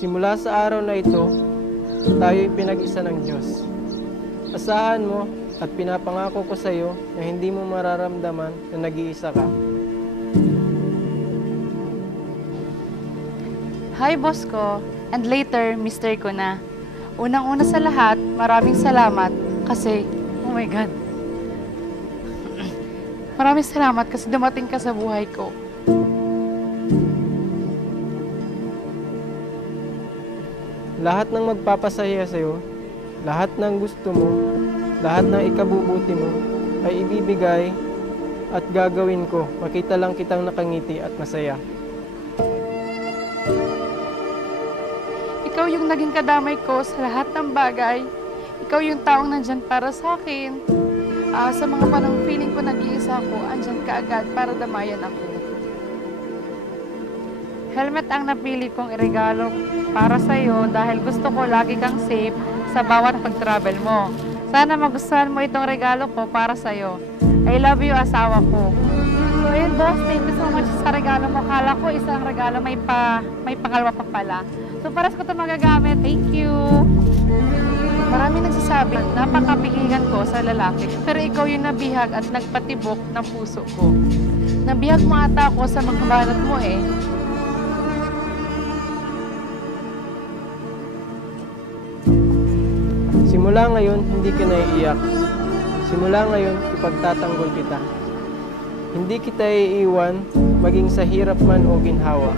Simula sa araw na ito, tayo'y pinag-isa ng Diyos. Asahan mo at pinapangako ko sa iyo na hindi mo mararamdaman na nag-iisa ka. Hi, boss ko. And later, mister ko na. Unang-una sa lahat, maraming salamat kasi, oh my God. Maraming salamat kasi dumating ka sa buhay ko. Lahat ng magpapasaya sa iyo, lahat ng gusto mo, lahat ng ikabubuti mo, ay ibibigay at gagawin ko. Makita lang kitang nakangiti at masaya. Ikaw yung naging kadamay ko sa lahat ng bagay. Ikaw yung taong nandyan para sa akin. Sa mga panahong feeling ko nag-iisa ako, andyan ka agad para damayan ako. Helmet ang napili kong iregalo para sa'yo dahil gusto ko lagi kang safe sa bawat pag-travel mo. Sana magustuhan mo itong regalo ko para sa'yo. I love you, asawa ko. So yun, boss, thank you so much sa regalo mo. Kala ko isang regalo, may pangalawa pa pala. So paras ko ito magagamit. Thank you. Marami nagsasabi, napakapihigan ko sa lalaki. Pero ikaw yung nabihag at nagpatibok ng puso ko. Nabihag mo ata ako sa mga banat mo eh. Simula ngayon, hindi ka naiiyak. Simula ngayon, ipagtatanggol kita. Hindi kita iiwan, maging sa hirap man o ginhawa.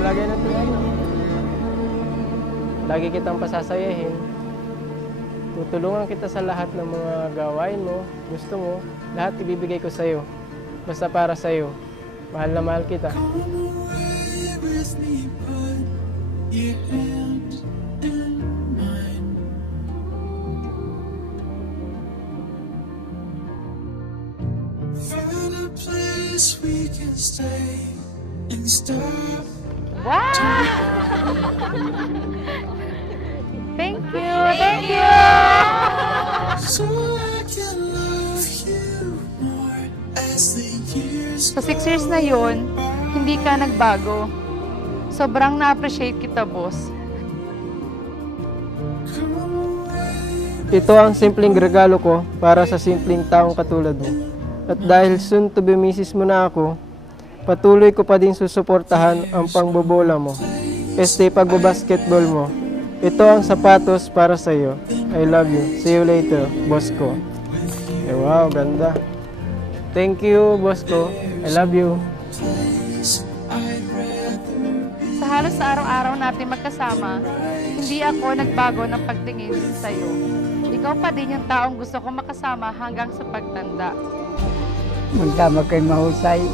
Lagay na ito. Lagi kitang pasasayahin. Tutulungan kita sa lahat ng mga gawain mo, gusto mo, lahat ibibigay ko sa iyo. Basta para sa iyo. Mahal na mahal kita. Wow! Thank you! Thank you! Sa 6 years na yun, hindi ka nagbago. Sobrang na-appreciate kita, boss. Ito ang simpleng regalo ko para sa simpleng taong katulad mo. At dahil soon to be misis mo na ako, patuloy ko pa din susuportahan ang pangbobola mo. Pagbabasketball mo. Ito ang sapatos para sa iyo. I love you. See you later, boss ko. Eh, wow, ganda. Thank you, boss ko. I love you. Sa halos sa araw-araw natin magkasama, hindi ako nagbago ng pagtingin sa iyo. Ikaw pa din yung taong gusto ko makasama hanggang sa pagtanda. Magtama kayo mahusay.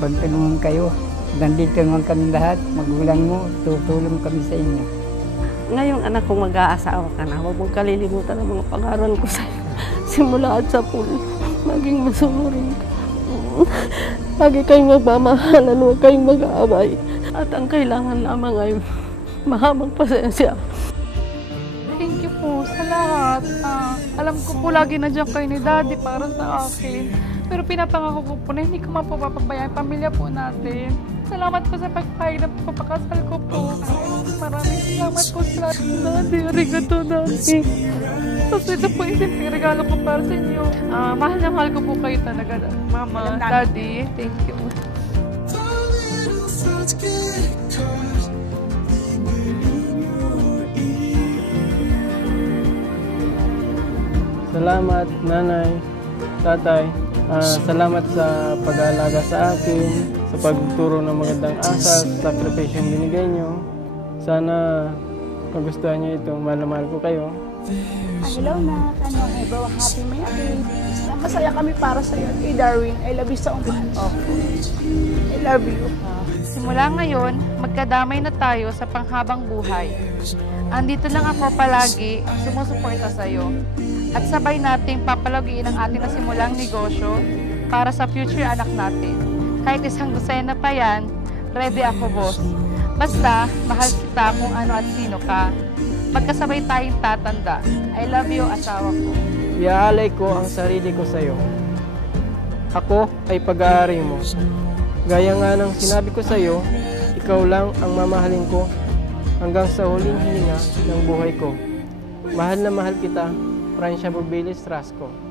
Pagtulungan kayo. Nandito naman kami lahat. Magulang mo, tutulong kami sa inyo. Ngayong anak kong mag-aasawa ka na, huwag mong kalilimutan ang mga pangaral ko sa'yo. Simula at sa pool, maging masunurin ka. Lagi kayong magmamahalan, huwag kayong mag-aaway. At ang kailangan lamang ay mahabang pasensya. Thank you po sa lahat. Alam ko po lagi na dyan kayo ni Daddy para sa akin. Pero pinapangako ko po na hindi ko mapapagbayaan ang pamilya po natin. Salamat po sa pagpahig ng papakasal ko po. Maraming salamat po sa lahat. Daddy, arigato, Daddy. Tapos ito po yung simpleng regalo ko para sa inyo. Mahal na mahal ko po kayo talaga, Mama, Daddy. Thank you. Salamat, nanay, tatay. Salamat sa pag-aalaga sa akin, sa pagturo ng magandang asal, sa sakripisyo yung binigay nyo. Sana magustuhan nyo ito. Mahal na mahal ko kayo. Hello na, hello, happy may day. Masaya kami para sa iyo. Hey Darwin, I love you so much. I love you. Simula ngayon, magkadamay na tayo sa panghabang buhay. Andito lang ako palagi, sumusuporta sa iyo. at sabay nating papalagiin ang ating nasimulang negosyo para sa future anak natin. Kahit isang dosena pa yan, ready ako, boss. Basta, mahal kita kung ano at sino ka. Magkasabay tayong tatanda. I love you, asawa ko. Iaalay ko ang sarili ko sa iyo. Ako ay pag-aari mo. Gaya nga ng sinabi ko sa iyo, ikaw lang ang mamahalin ko hanggang sa huling hininga ng buhay ko. Mahal na mahal kita, Francia Bubilis Rasco.